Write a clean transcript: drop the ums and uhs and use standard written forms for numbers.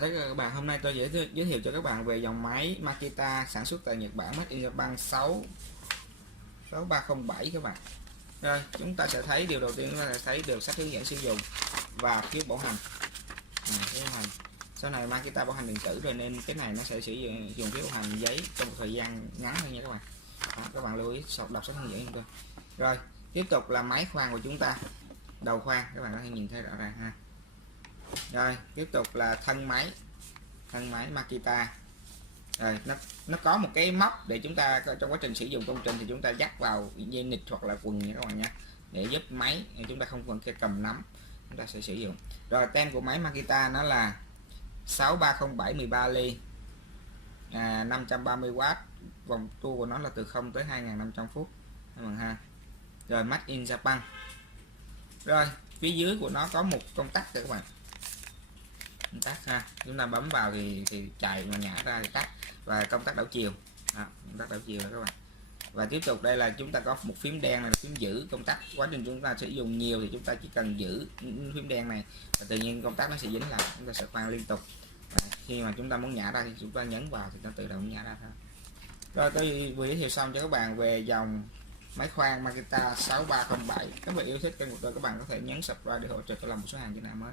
Chào tất cả các bạn, hôm nay tôi giới thiệu cho các bạn về dòng máy Makita sản xuất tại Nhật Bản, Made in Japan 6307 các bạn. Rồi, chúng ta sẽ thấy điều đầu tiên chúng ta sẽ thấy được sách hướng dẫn sử dụng và phiếu bảo hành. Sau này Makita bảo hành điện tử rồi nên cái này nó sẽ sử dụng phiếu bảo hành giấy trong một thời gian ngắn hơn nha các bạn. Các bạn lưu ý đọc sách hướng dẫn cho tôi. Rồi, tiếp tục là máy khoan của chúng ta. Đầu khoan các bạn có thể nhìn thấy rõ ràng ha. Rồi tiếp tục là thân máy Makita. Rồi nó có một cái móc để chúng ta trong quá trình sử dụng công trình thì chúng ta dắt vào dây nịt hoặc là quần nha các bạn nha, để giúp máy chúng ta không cần cái cầm nắm, chúng ta sẽ sử dụng. Rồi tem của máy Makita nó là 6307 13 ly, 530W, vòng tua của nó là từ 0 tới 2500 phút các bạn ha. Rồi Made in Japan. Rồi phía dưới của nó có một công tắc các bạn, tắt ha, chúng ta bấm vào thì chạy mà nhả ra thì tắt, và công tắc đảo chiều công tắc đảo chiều đó các bạn. Và tiếp tục đây là chúng ta có một phím đen này là phím giữ công tắc. Quá trình chúng ta sử dụng nhiều thì chúng ta chỉ cần giữ phím đen này và tự nhiên công tắc nó sẽ dính lại, chúng ta sẽ khoan liên tục. Và khi mà chúng ta muốn nhả ra thì chúng ta nhấn vào thì nó tự động nhả ra thôi. Rồi tôi vừa giới thiệu xong cho các bạn về dòng máy khoan Makita 6307. Các bạn yêu thích kênh của tôi, các bạn có thể nhấn subscribe để hỗ trợ tôi làm một số hàng trên nào mới.